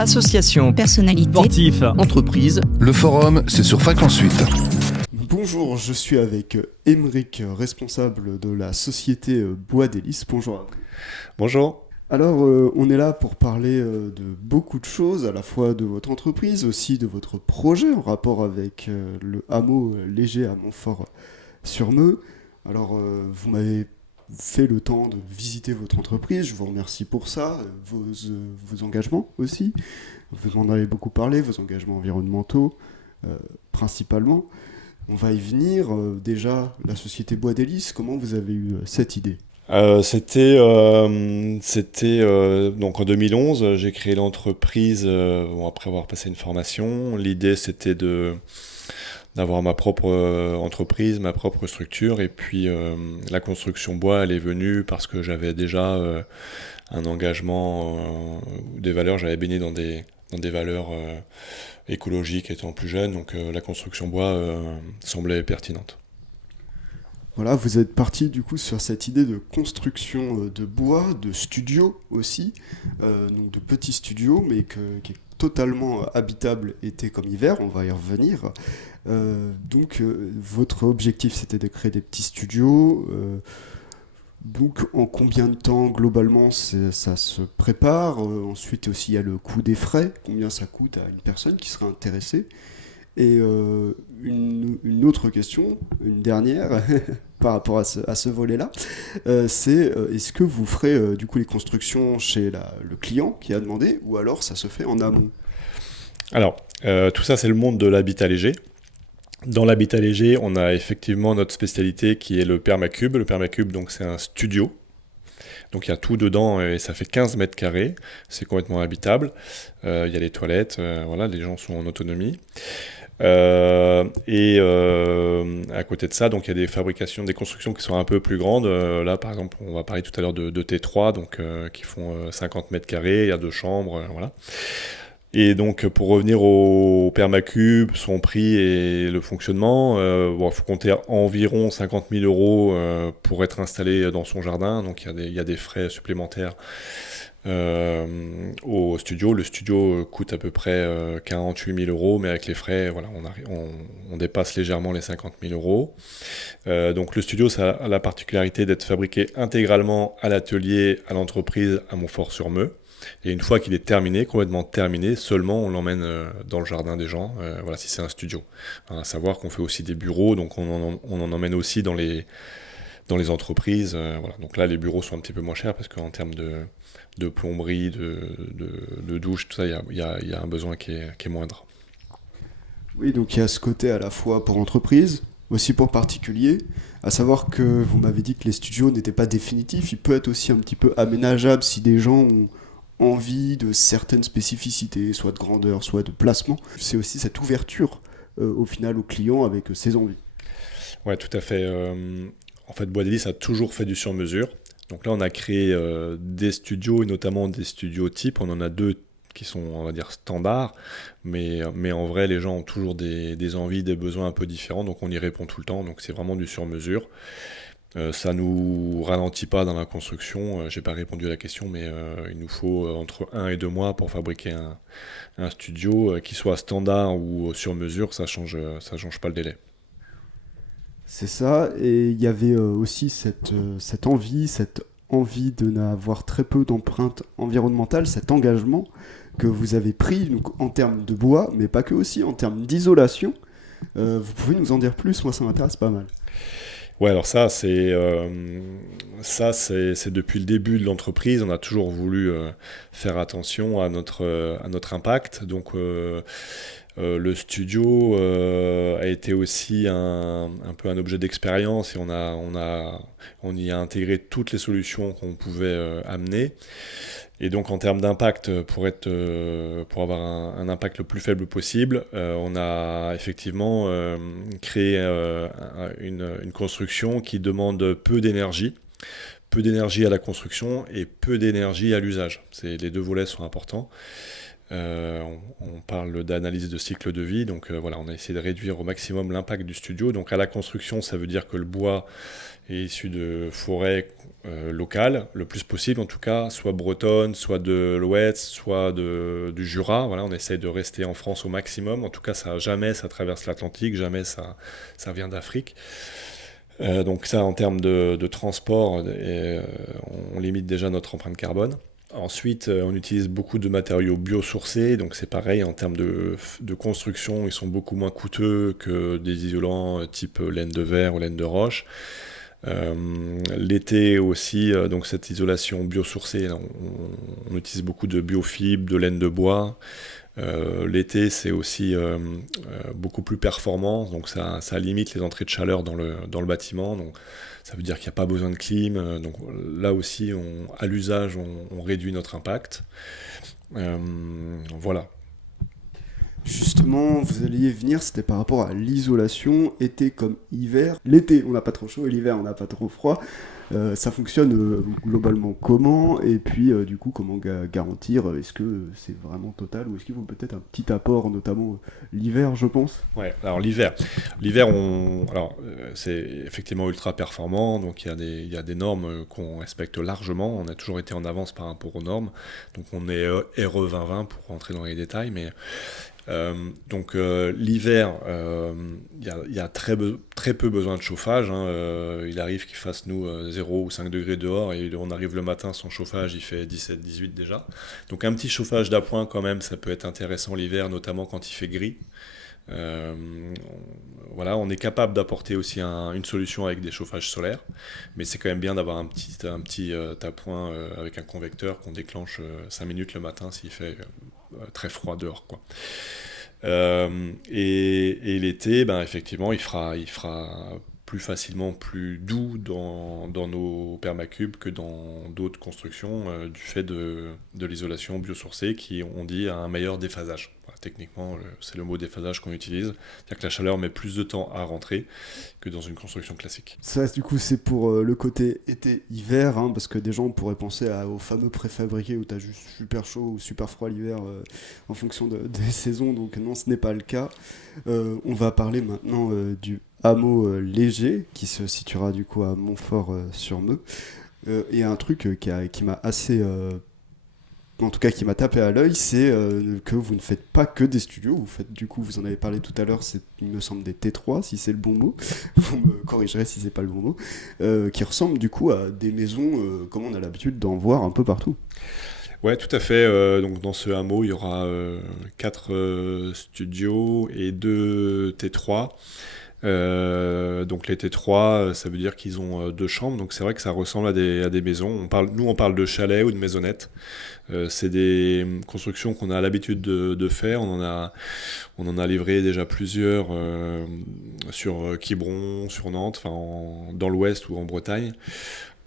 Association, personnalité, sportif, entreprise. Le forum, c'est sur Fac Ensuite. Bonjour, je suis avec Émeric, responsable de la société Bois d'Hélice. Bonjour à vous. Bonjour. Alors, on est là pour parler de beaucoup de choses, à la fois de votre entreprise, aussi de votre projet en rapport avec le hameau léger à Montfort-sur-Meux. Alors, vous m'avez fait le temps de visiter votre entreprise, je vous remercie pour ça, vos engagements aussi. Vous m'en avez beaucoup parlé, vos engagements environnementaux principalement. On va y venir. Déjà, la société Bois d'Hélice, comment vous avez eu cette idée ? C'était donc en 2011, j'ai créé l'entreprise après avoir passé une formation. L'idée, c'était d'avoir ma propre entreprise, ma propre structure. Et puis, la construction bois, elle est venue parce que j'avais déjà un engagement, des valeurs. J'avais baigné dans des valeurs écologiques étant plus jeune. Donc, la construction bois semblait pertinente. Voilà, vous êtes parti du coup sur cette idée de construction de bois, de studios aussi, donc de petits studios, mais qui est totalement habitable été comme hiver, on va y revenir. Donc votre objectif c'était de créer des petits studios. Donc en combien de temps globalement ça se prépare ? Ensuite aussi il y a le coût des frais, combien ça coûte à une personne qui serait intéressée. Et une autre question, une dernière, par rapport à ce volet-là, c'est est-ce que vous ferez du coup les constructions chez le client qui a demandé, ou alors ça se fait en amont ? Alors, tout ça c'est le monde de l'habitat léger. Dans l'habitat léger, on a effectivement notre spécialité qui est le permacube. Le permacube, donc c'est un studio. Donc il y a tout dedans et ça fait 15 mètres carrés. C'est complètement habitable. Il y a les toilettes, voilà, les gens sont en autonomie. À côté de ça, donc il y a des constructions qui sont un peu plus grandes. Là, par exemple, on va parler tout à l'heure de T3, donc qui font 50 mètres carrés. Il y a 2 chambres, voilà. Et donc, pour revenir au permacube, son prix et le fonctionnement, il faut compter environ 50 000 euros pour être installé dans son jardin. Donc, il y a des frais supplémentaires au studio. Le studio coûte à peu près 48 000 euros, mais avec les frais, voilà, on dépasse légèrement les 50 000 euros. Donc, le studio, ça a la particularité d'être fabriqué intégralement à l'atelier, à l'entreprise à Montfort-sur-Meux. Et une fois qu'il est terminé, complètement terminé, seulement on l'emmène dans le jardin des gens, voilà, si c'est un studio. À savoir qu'on fait aussi des bureaux, donc on en emmène aussi dans les entreprises. Voilà. Donc là, les bureaux sont un petit peu moins chers parce qu'en termes de plomberie, de douche, tout ça, il y a un besoin qui est moindre. Oui, donc il y a ce côté à la fois pour entreprise, aussi pour particulier, à savoir que vous m'avez dit que les studios n'étaient pas définitifs, il peut être aussi un petit peu aménageable si des gens ont envie de certaines spécificités, soit de grandeur, soit de placement. C'est aussi cette ouverture au final au client avec ses envies. Ouais, tout à fait. En fait, Bois d'Hélice a toujours fait du sur-mesure. Donc là, on a créé des studios, et notamment des studios types. On en a 2 qui sont, on va dire, standards. Mais en vrai, les gens ont toujours des envies, des besoins un peu différents. Donc on y répond tout le temps. Donc c'est vraiment du sur-mesure. Ça nous ralentit pas dans la construction. J'ai pas répondu à la question, mais il nous faut entre 1 et 2 mois pour fabriquer un studio, qu'il soit standard ou sur mesure, ça change pas le délai. C'est ça, et il y avait aussi cette envie de n'avoir très peu d'empreinte environnementale, cet engagement que vous avez pris donc, en termes de bois, mais pas que aussi, en termes d'isolation. Vous pouvez nous en dire plus ? Moi, ça m'intéresse pas mal. Ouais, alors ça c'est depuis le début de l'entreprise, on a toujours voulu faire attention à notre impact. Donc le studio a été aussi un peu un objet d'expérience et on y a intégré toutes les solutions qu'on pouvait amener. Et donc en termes d'impact, pour avoir un impact le plus faible possible, on a effectivement créé une construction qui demande peu d'énergie à la construction et peu d'énergie à l'usage. Les 2 volets sont importants. On parle d'analyse de cycle de vie, donc voilà, on a essayé de réduire au maximum l'impact du studio. Donc à la construction, ça veut dire que le bois est issu de forêts locales, le plus possible en tout cas, soit bretonne, soit de l'Ouest, soit du Jura. Voilà, on essaye de rester en France au maximum. En tout cas, jamais ça traverse l'Atlantique, jamais ça vient d'Afrique. Donc ça, en termes de transport, on limite déjà notre empreinte carbone. Ensuite, on utilise beaucoup de matériaux biosourcés, donc c'est pareil, en termes de construction, ils sont beaucoup moins coûteux que des isolants type laine de verre ou laine de roche. L'été aussi, donc cette isolation biosourcée, on utilise beaucoup de biofibres, de laine de bois. L'été, c'est aussi beaucoup plus performant, donc ça limite les entrées de chaleur dans le bâtiment. Donc, ça veut dire qu'il n'y a pas besoin de clim. Donc là aussi, à l'usage, on réduit notre impact. Voilà. Justement, vous alliez venir, c'était par rapport à l'isolation, été comme hiver. L'été, on n'a pas trop chaud, et l'hiver, on n'a pas trop froid. Ça fonctionne globalement comment? Et puis, du coup, comment garantir? Est-ce que c'est vraiment total? Ou est-ce qu'il faut peut-être un petit apport, notamment l'hiver, je pense? Ouais, alors l'hiver, c'est effectivement ultra performant, donc il y a des normes qu'on respecte largement. On a toujours été en avance par rapport aux normes, donc on est RE 2020 pour rentrer dans les détails, mais l'hiver, il y a très peu besoin de chauffage, hein. Il arrive qu'il fasse 0 ou 5 degrés dehors et on arrive le matin sans chauffage, il fait 17-18 déjà. Donc un petit chauffage d'appoint quand même, ça peut être intéressant l'hiver, notamment quand il fait gris. Voilà, on est capable d'apporter aussi une solution avec des chauffages solaires, mais c'est quand même bien d'avoir un petit appoint avec un convecteur qu'on déclenche 5 minutes le matin s'il fait très froid dehors, quoi. Et l'été, effectivement, il fera plus facilement plus doux dans nos permacubes que dans d'autres constructions du fait de l'isolation biosourcée qui, on dit, a un meilleur déphasage. Voilà, techniquement, c'est le mot déphasage qu'on utilise. C'est-à-dire que la chaleur met plus de temps à rentrer que dans une construction classique. Ça, du coup, c'est pour le côté été-hiver, hein, parce que des gens pourraient penser aux fameux préfabriqués où tu as juste super chaud ou super froid l'hiver en fonction des saisons. Donc non, ce n'est pas le cas. On va parler maintenant du hameau léger qui se situera du coup à Montfort-sur-Meux. Et un truc qui m'a assez... en tout cas qui m'a tapé à l'œil, c'est que vous ne faites pas que des studios, vous faites, du coup, vous en avez parlé tout à l'heure, il me semble des T3, si c'est le bon mot, vous me corrigerez si c'est pas le bon mot, qui ressemblent du coup à des maisons comme on a l'habitude d'en voir un peu partout. Ouais, tout à fait. Donc dans ce hameau, il y aura 4 studios et 2 T3. Donc les T3, ça veut dire qu'ils ont 2 chambres, donc c'est vrai que ça ressemble à des maisons. On parle de chalets ou de maisonnettes. C'est des constructions qu'on a l'habitude de faire. On en a livré déjà plusieurs sur Quiberon, sur Nantes, dans l'Ouest ou en Bretagne.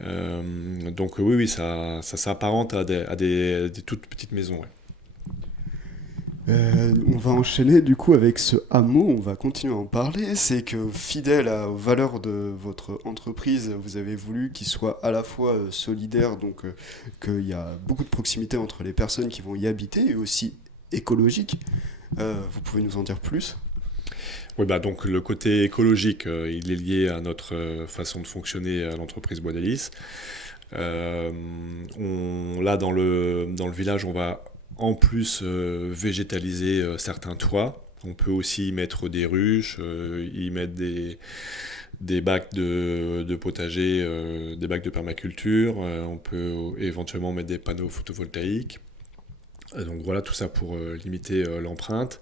Donc oui, ça s'apparente à des toutes petites maisons. Ouais. On va enchaîner du coup avec ce hameau, on va continuer à en parler. C'est que fidèle aux valeurs de votre entreprise, vous avez voulu qu'il soit à la fois solidaire, donc qu'il y a beaucoup de proximité entre les personnes qui vont y habiter, et aussi écologique. Vous pouvez nous en dire plus ? Oui, donc le côté écologique, il est lié à notre façon de fonctionner à l'entreprise Bois d'Hélice. Là, dans le village, on va en plus végétaliser certains toits. On peut aussi y mettre des ruches, y mettre des bacs de potager, des bacs de permaculture. On peut éventuellement mettre des panneaux photovoltaïques. Donc voilà, tout ça pour limiter l'empreinte.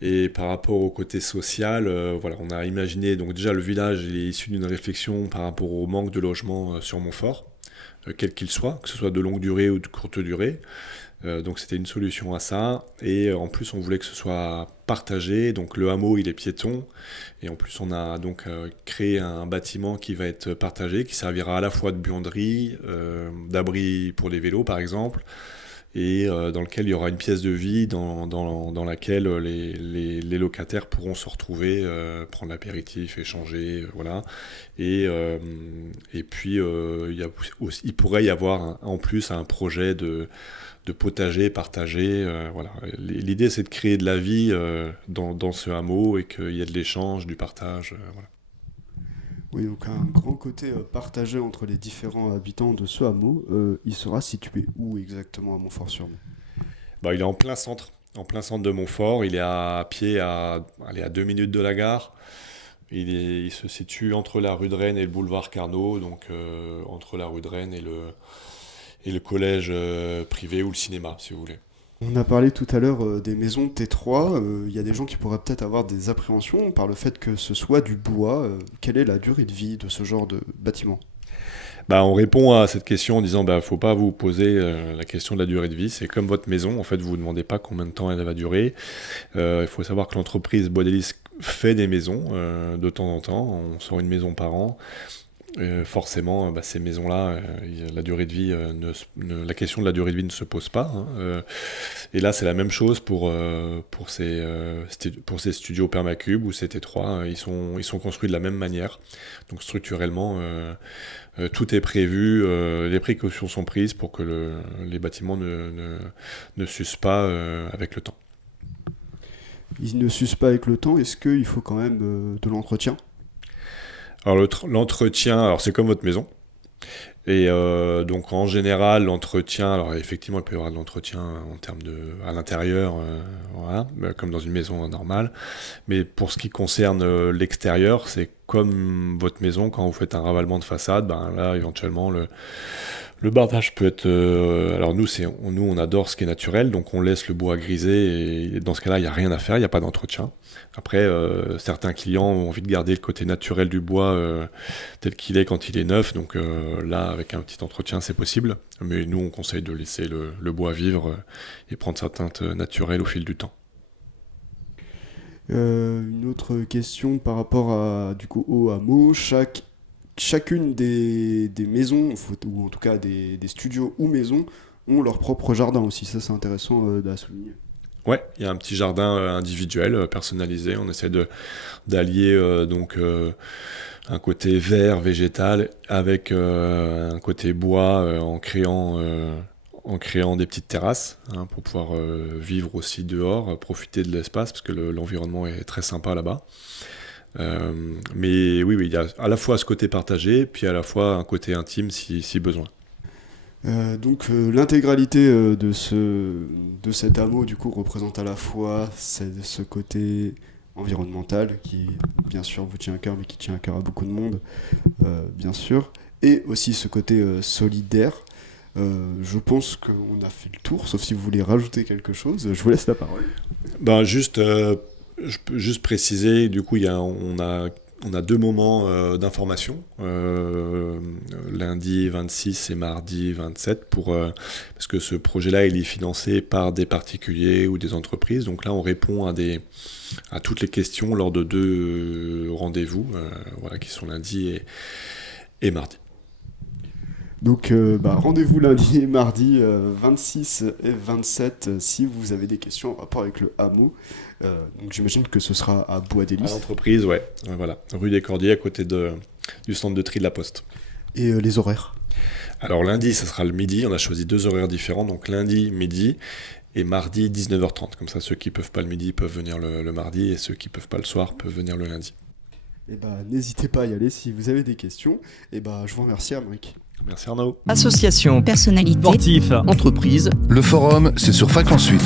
Et par rapport au côté social, on a imaginé, donc déjà le village il est issu d'une réflexion par rapport au manque de logements sur Montfort, quel qu'il soit, que ce soit de longue durée ou de courte durée. Donc c'était une solution à ça, et en plus on voulait que ce soit partagé, donc le hameau il est piéton, et en plus on a donc créé un bâtiment qui va être partagé, qui servira à la fois de buanderie, d'abri pour les vélos par exemple, et dans lequel il y aura une pièce de vie dans laquelle les locataires pourront se retrouver, prendre l'apéritif, échanger, voilà. Et puis il pourrait y avoir en plus un projet potager, partager. Voilà. L'idée, c'est de créer de la vie dans ce hameau et qu'il y ait de l'échange, du partage. Voilà. Oui, donc un grand côté partagé entre les différents habitants de ce hameau. Il sera situé où exactement à Montfort-sur-Mer? Il est en plein centre de Montfort. Il est à pied à 2 minutes de la gare. Il se situe entre la rue de Rennes et le boulevard Carnot, donc entre la rue de Rennes et le collège privé ou le cinéma, si vous voulez. On a parlé tout à l'heure des maisons T3. Il y a des gens qui pourraient peut-être avoir des appréhensions par le fait que ce soit du bois. Quelle est la durée de vie de ce genre de bâtiment? On répond à cette question en disant faut pas vous poser la question de la durée de vie. C'est comme votre maison. En fait, vous ne demandez pas combien de temps elle va durer. Il faut savoir que l'entreprise Bois d'Hélice fait des maisons de temps en temps. On sort une maison par an. Forcément, ces maisons-là, la durée de vie, la question de la durée de vie ne se pose pas. Et là, c'est la même chose pour ces studios Permacube ou ces T3. Ils sont construits de la même manière. Donc structurellement, tout est prévu, les précautions sont prises pour que les bâtiments ne s'usent pas avec le temps. Ils ne s'usent pas avec le temps. Est-ce qu'il faut quand même de l'entretien? Alors l'entretien, c'est comme votre maison. Et donc en général, l'entretien, alors effectivement, il peut y avoir de l'entretien en termes à l'intérieur, voilà, comme dans une maison normale. Mais pour ce qui concerne l'extérieur, c'est comme votre maison, quand vous faites un ravalement de façade, là éventuellement le bardage peut être... alors nous, on adore ce qui est naturel, donc on laisse le bois griser et dans ce cas-là, il n'y a rien à faire, il n'y a pas d'entretien. Après, certains clients ont envie de garder le côté naturel du bois tel qu'il est quand il est neuf, donc là, avec un petit entretien, c'est possible. Mais nous, on conseille de laisser le bois vivre et prendre sa teinte naturelle au fil du temps. Une autre question par rapport au hameau. Chacune des maisons, ou en tout cas des studios ou maisons, ont leur propre jardin aussi. Ça, c'est intéressant à souligner. Ouais, il y a un petit jardin individuel, personnalisé. On essaie d'allier un côté vert, végétal, avec un côté bois en créant des petites terrasses pour pouvoir vivre aussi dehors, profiter de l'espace, parce que l'environnement est très sympa là-bas. Mais oui, il y a à la fois ce côté partagé, puis à la fois un côté intime si besoin. Donc l'intégralité de cet hameau du coup représente à la fois ce côté environnemental qui bien sûr vous tient à cœur mais qui tient à cœur à beaucoup de monde bien sûr, et aussi ce côté solidaire. Je pense qu'on a fait le tour, sauf si vous voulez rajouter quelque chose, je vous laisse la parole. Je peux juste préciser, du coup on a 2 moments d'information, lundi 26 et mardi 27, parce que ce projet-là il est financé par des particuliers ou des entreprises. Donc là on répond à toutes les questions lors de 2 rendez-vous, qui sont lundi et mardi. Donc rendez-vous lundi et mardi 26 et 27 si vous avez des questions en rapport avec le hameau. Donc j'imagine que ce sera à Bois d'Hélice. À l'entreprise, ouais. Voilà, rue des Cordiers, à côté du centre de tri de la Poste. Et les horaires? Alors lundi, ça sera le midi. On a choisi 2 horaires différents. Donc lundi, midi, et mardi, 19h30. Comme ça, ceux qui ne peuvent pas le midi peuvent venir le mardi, et ceux qui ne peuvent pas le soir peuvent venir le lundi. N'hésitez pas à y aller si vous avez des questions. Je vous remercie, Amric. Merci Arnaud. Association, personnalité, sportif, entreprise. Le forum, c'est sur Fac Ensuite.